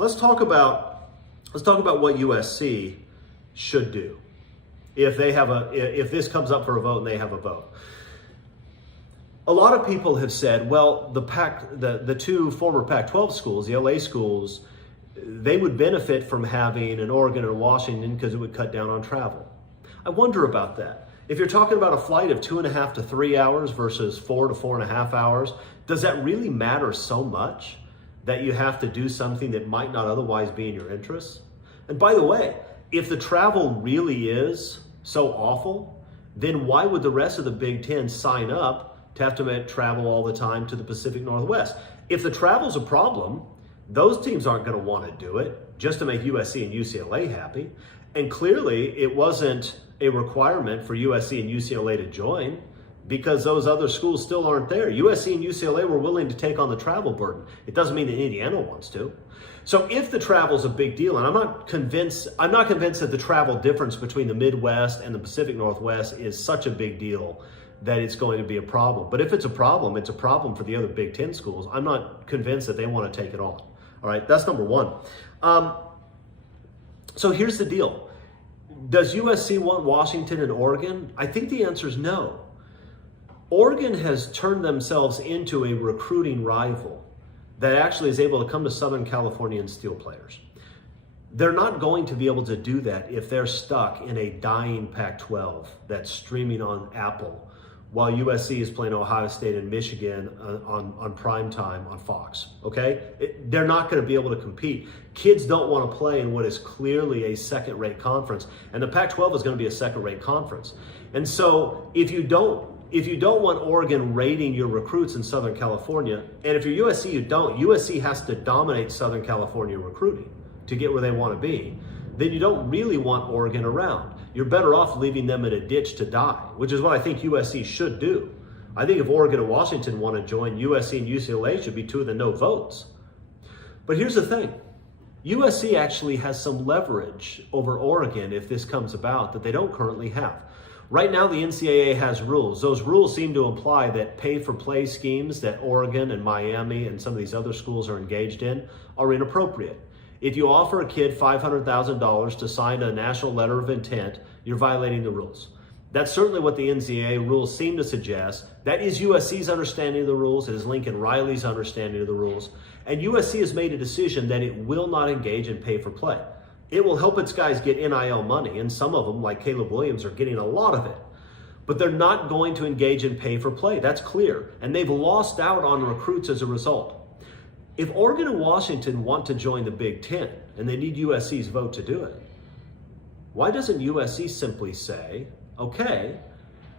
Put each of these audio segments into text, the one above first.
let's talk about what USC should do if this comes up for a vote and they have a vote. A lot of people have said, well, the two former Pac-12 schools, the LA schools, they would benefit from having an Oregon and Washington because it would cut down on travel. I wonder about that. If you're talking about a flight of 2.5 to 3 hours versus 4 to 4.5 hours, does that really matter so much that you have to do something that might not otherwise be in your interests? And by the way, if the travel really is so awful, then why would the rest of the Big Ten sign up to have to travel all the time to the Pacific Northwest? If the travel's a problem, those teams aren't going to want to do it just to make USC and UCLA happy. And clearly, it wasn't a requirement for USC and UCLA to join because those other schools still aren't there. USC and UCLA were willing to take on the travel burden. It doesn't mean that Indiana wants to. So if the travel's a big deal, and I'm not convinced that the travel difference between the Midwest and the Pacific Northwest is such a big deal that it's going to be a problem. But if it's a problem for the other Big Ten schools. I'm not convinced that they want to take it on. All right, that's number one. So here's the deal. Does USC want Washington and Oregon? I think the answer is no. Oregon has turned themselves into a recruiting rival that actually is able to come to Southern California and steal players. They're not going to be able to do that if they're stuck in a dying Pac-12 that's streaming on Apple while USC is playing Ohio State and Michigan on prime time on Fox, okay? They're not going to be able to compete. Kids don't want to play in what is clearly a second-rate conference, and the Pac-12 is going to be a second-rate conference. And so if you don't want Oregon raiding your recruits in Southern California, and if you're USC, you don't, USC has to dominate Southern California recruiting to get where they want to be, then you don't really want Oregon around. You're better off leaving them in a ditch to die, which is what I think USC should do. I think if Oregon and Washington want to join, USC and UCLA should be two of the no votes. But here's the thing. USC actually has some leverage over Oregon if this comes about that they don't currently have. Right now, the NCAA has rules. Those rules seem to imply that pay-for-play schemes that Oregon and Miami and some of these other schools are engaged in are inappropriate. If you offer a kid $500,000 to sign a national letter of intent, you're violating the rules. That's certainly what the NCAA rules seem to suggest. That is USC's understanding of the rules. It is Lincoln Riley's understanding of the rules. And USC has made a decision that it will not engage in pay-for-play. It will help its guys get NIL money, and some of them, like Caleb Williams, are getting a lot of it. But they're not going to engage in pay-for-play. That's clear. And they've lost out on recruits as a result. If Oregon and Washington want to join the Big Ten, and they need USC's vote to do it, why doesn't USC simply say, okay,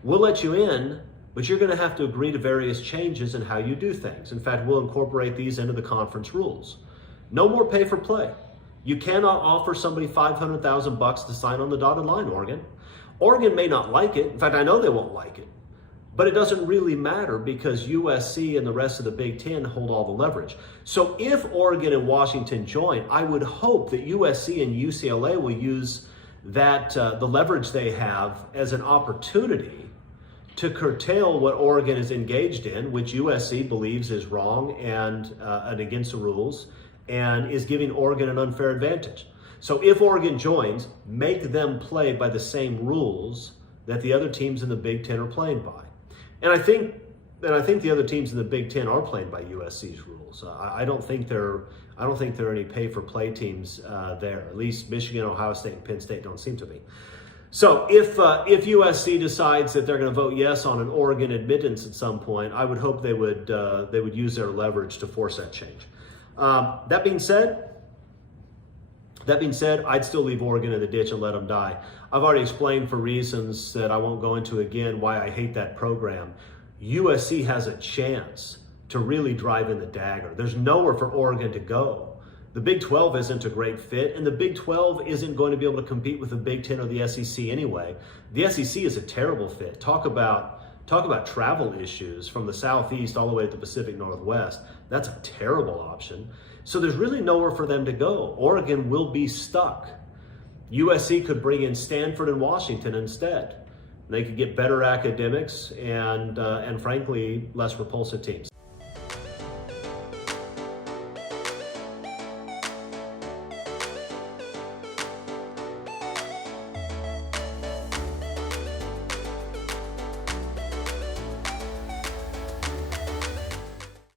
we'll let you in, but you're going to have to agree to various changes in how you do things. In fact, we'll incorporate these into the conference rules. No more pay-for-play. You cannot offer somebody $500,000 to sign on the dotted line, Oregon. Oregon may not like it. In fact, I know they won't like it. But it doesn't really matter because USC and the rest of the Big Ten hold all the leverage. So if Oregon and Washington join, I would hope that USC and UCLA will use that the leverage they have as an opportunity to curtail what Oregon is engaged in, which USC believes is wrong and against the rules, and is giving Oregon an unfair advantage. So if Oregon joins, make them play by the same rules that the other teams in the Big Ten are playing by. And I think the other teams in the Big Ten are playing by USC's rules. I don't think there are any pay-for-play teams there. At least Michigan, Ohio State, and Penn State don't seem to be. So if USC decides that they're going to vote yes on an Oregon admittance at some point, I would hope they would use their leverage to force that change. That being said, I'd still leave Oregon in the ditch and let them die. I've already explained for reasons that I won't go into again why I hate that program. USC has a chance to really drive in the dagger. There's nowhere for Oregon to go. The Big 12 isn't a great fit, and the Big 12 isn't going to be able to compete with the Big 10 or the SEC anyway. The SEC is a terrible fit. Talk about travel issues from the Southeast all the way to the Pacific Northwest. That's a terrible option. So there's really nowhere for them to go. Oregon will be stuck. USC could bring in Stanford and Washington instead. They could get better academics and frankly, less repulsive teams.